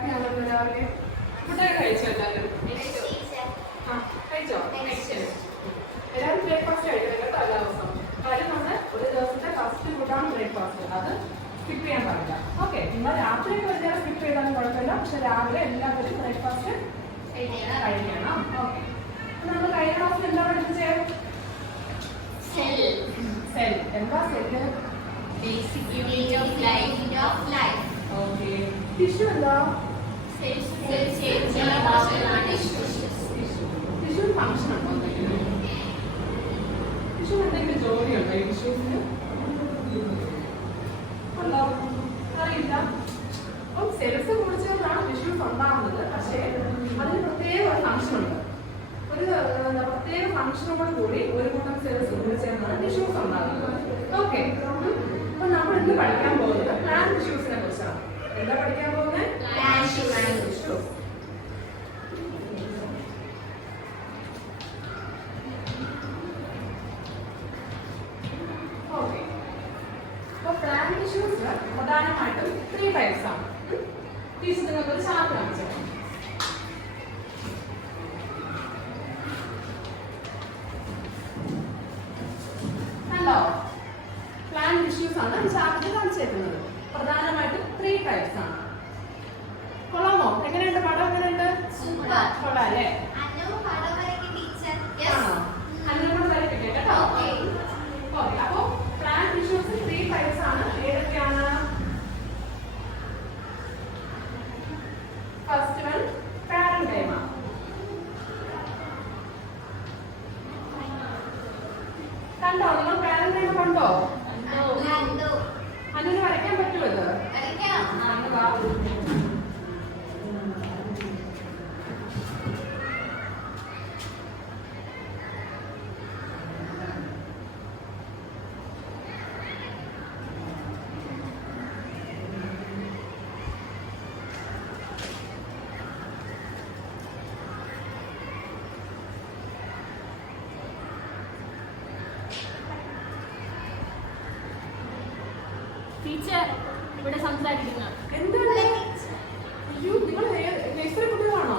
Happy ആണല്ലോ രാവിലെ. ഫുഡൊക്കെ കഴിച്ചോ എല്ലാവരും? കഴിച്ചോ? എല്ലാവരും ബ്രേക്ക്ഫാസ്റ്റ് കഴിക്കണം കേട്ടോ എല്ലാ ദിവസവും. കാര്യം നമ്മൾ ഒരു ദിവസത്തെ ഫസ്റ്റ് ഫുഡാണ് ബ്രേക്ക്ഫാസ്റ്റ്. അത് സ്കിപ്പ് ചെയ്യാൻ പാടില്ല. ഓക്കെ, നിങ്ങൾ രാത്രിയൊക്കെ വലിയ സ്കിപ്പ് ചെയ്താലും കുഴപ്പമില്ല. പക്ഷെ രാവിലെ എല്ലാവരും ബ്രേക്ക്ഫാസ്റ്റ് കഴിക്കണം. ഓക്കെ, നമ്മൾ കഴിഞ്ഞ ക്ലാസ്സിൽ എന്താ പഠിപ്പിച്ചേ? സെൽ. എന്താ cell? Basic unit of life. Okay, tissue എന്താ? ടിഷ്യൂ ഫംഗ്ഷൻ ഉണ്ടോ എന്തെങ്കിലും? ടിഷ്യൂ എന്തെങ്കിലും ജോലിയുണ്ടോ ഈ ടിഷ്യൂസിന്? ഉണ്ടോ? അറിയില്ല. അപ്പം സെൽസ് കുറിച്ചാണ് ടിഷ്യൂസ് ഉണ്ടാകുന്നത്. പക്ഷേ അതിന് പ്രത്യേക ഒരു ഫംഗ്ഷൻ ഉണ്ട്. ഒരു പ്രത്യേക ഫംഗ്ഷനോട് കൂടി ഒരു കൂട്ടം സെൽസ് കൂടി ചേർന്നാണ് ടിഷ്യൂസ് ഉണ്ടാകുന്നത്. ഓക്കെ, അപ്പൊ നമ്മൾ ഇന്ന് പഠിക്കാൻ പോകുന്നത് പ്ലാന്റ് ടിഷ്യൂസിനെ കുറിച്ചാണ്. എന്താ പഠിക്കാൻ പോകുന്നത്? Plant tissues. ഓക്കെ, അപ്പൊ പ്ലാന്റ് ടിഷ്യൂസ് പ്രധാനമായിട്ടും 3 ടൈപ്സ് ആണ്. ടീച്ചർ നിങ്ങൾക്ക് ഒരു ചാർട്ട് കാണിച്ചു. പ്ലാന്റ് ടിഷ്യൂസ് ആണ് ചാർട്ടിൽ കാണിച്ചേക്കുന്നത്. പ്രധാനമായിട്ടും 3 ടൈപ്സ് ആണ്. കൊള്ളാമോ? എങ്ങനെയുണ്ട് പടം? എങ്ങനെയുണ്ട്? കൊള്ളാം അല്ലേ? ആണോ? അതിനോട് വരപ്പിക്കാം കേട്ടോ. ഓക്കെ, അപ്പൊ പ്ലാന്റ് ടിഷ്യൂസ് 3 ടൈപ്സ് ആണ്. ഏതൊക്കെയാണ്? First one parenchyma. കണ്ടോ? നിങ്ങൾ പാരൻകൈമ കണ്ടോ? അനുവിന് വരയ്ക്കാൻ പറ്റുമോ ഇത്? ടീച്ചർ ഇവിടെ സംസാരിക്കുന്ന എന്താണ്? അയ്യോ, നിങ്ങൾ നഴ്സറി കുട്ടികളാണോ?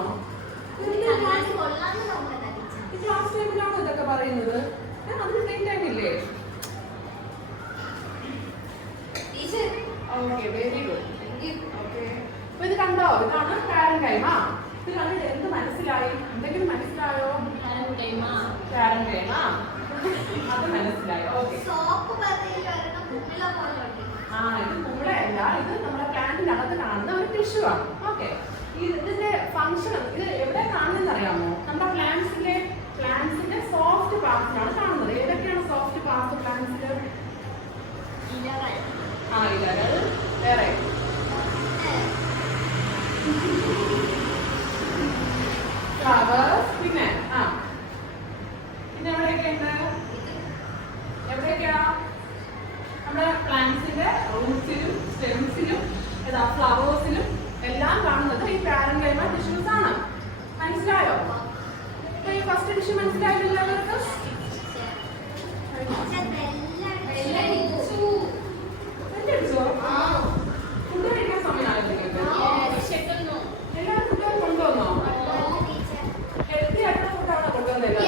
ഈ ക്ലാസ് ടൈമിലാണോ ഇതൊക്കെ പറയുന്നത്? അതിന് ടൈം ടൈമില്ലേ? Okay, very good. ഓക്കെ, അപ്പൊ ഇത് കണ്ടോ? ഇതാണ് പാരൻകൈമ. ഇത് കണ്ടിട്ട് എന്ത് മനസ്സിലായി? എന്തെങ്കിലും മനസ്സിലായോ? പാരൻകൈമ അത് മനസ്സിലായി. ഓക്കെ, ഇത് കുമിളയല്ല, ഇത് നമ്മുടെ പ്ലാന്റിനകത്ത് കാണുന്ന ഒരു ടിഷ്യൂ ആണ്. ഓക്കെ, ഇതിന്റെ ഫംഗ്ഷൻ ഇത് എവിടെ കാണുന്നതെന്ന് അറിയാമോ? നമ്മുടെ പ്ലാന്റ്സിന്റെ സോഫ്റ്റ് പാർട്ടിലാണ് കാണുന്നത്. ഏതൊക്കെയാണ് സോഫ്റ്റ് പാർട്ട് പ്ലാന്റ്സിൽ? ഇലകൾ, വേറെ ഫ്ലവേഴ്സ്, പിന്നെ എവിടെയൊക്കെയാ? നമ്മുടെ പ്ലാന്റ്സിന്റെ റൂട്ട്സിലും സ്റ്റെംസിലും ഫ്ലവേഴ്സിലും എല്ലാം കാണുന്നത് ഈ പാരൻകൈമ ടിഷ്യൂസ് ആണ്. മനസ്സിലായോ? ഈ ഫസ്റ്റ് ടിഷ്യൂ മനസ്സിലായില്ല എല്ലാവർക്കും? ഫുഡ് കഴിക്കാൻ സമയമായില്ലേ? എല്ലാവരും ഫുഡ് കൊണ്ടുവന്നോ? ഹെൽത്തി ആയിട്ടുള്ള ഫുഡാണോ കൊണ്ടുവന്നത്?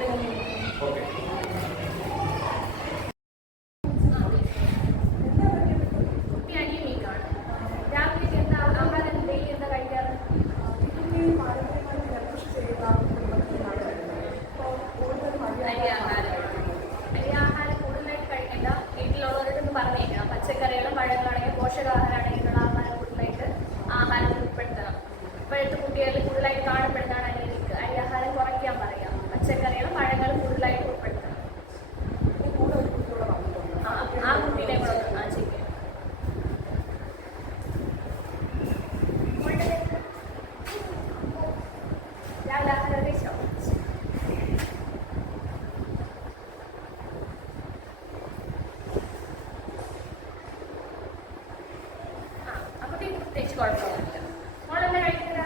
ഓക്കെ. കുട്ടി അനിയമീക്കാണ്. രാവിലെ എന്താ ആഹാരം ഡെയിലി എന്താ കഴിക്കാറ്? അരി ആഹാരം കൂടുതലായിട്ട് കഴിക്കേണ്ട. വീട്ടിലുള്ളവരോടൊന്ന് പറഞ്ഞേക്കാം. പച്ചക്കറികളും പഴങ്ങളാണെങ്കിൽ പോഷകാഹാരമാണെങ്കിലുള്ള ആഹാരം കൂടുതലായിട്ട് ആഹാരം ഉൾപ്പെടുത്തണം. ഇപ്പോഴത്തെ കുട്ടികളിൽ കൂടുതലായിട്ട് കാണപ്പെടുന്നതാണ് അനിയമിക്ക്. അരി ആഹാരം കുറയ്ക്കാൻ പറയാം. പച്ചക്കറികളും പഴങ്ങളും കൂടുതലായിട്ട് ഉൾപ്പെടുത്തണം. ആ കുട്ടീനെ കൂടെ ഒന്ന് ചെയ്യാം. രാവിലെ ആഹാരം കഴിച്ചോ? അപ്പൊ പ്രത്യേകിച്ച് കുഴപ്പമൊന്നുമില്ല. മോളെന്താ കഴിക്കുന്നത്?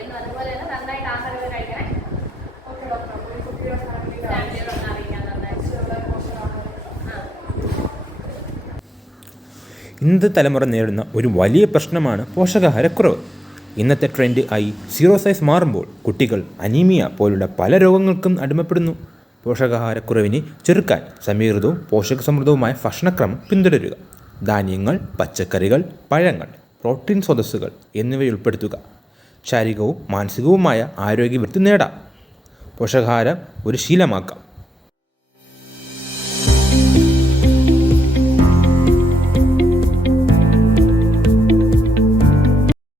എന്നും അതുപോലെ തന്നെ നന്നായിട്ട് ആഹാരങ്ങൾ കഴിക്കണേ. ഫാമിലിയോടൊന്ന് അറിയിക്കാൻ നന്നായിട്ട്. ഇന്നത്തെ തലമുറ നേരിടുന്ന ഒരു വലിയ പ്രശ്നമാണ് പോഷകാഹാരക്കുറവ്. ഇന്നത്തെ ട്രെൻഡ് ആയി സീറോ സൈസ് മാറുമ്പോൾ കുട്ടികൾ അനീമിയ പോലുള്ള പല രോഗങ്ങൾക്കും അടിമപ്പെടുന്നു. പോഷകാഹാരക്കുറവിനെ ചെറുക്കാൻ സമീകൃതവും പോഷകസമൃദ്ധവുമായ ഭക്ഷണക്രമം പിന്തുടരുക. ധാന്യങ്ങൾ, പച്ചക്കറികൾ, പഴങ്ങൾ, പ്രോട്ടീൻ സ്രോതസ്സുകൾ എന്നിവ ഉൾപ്പെടുത്തുക. ശാരീരികവും മാനസികവുമായ ആരോഗ്യവൃത്തി നേടാം. പോഷകാഹാരം ഒരു ശീലമാക്കാം.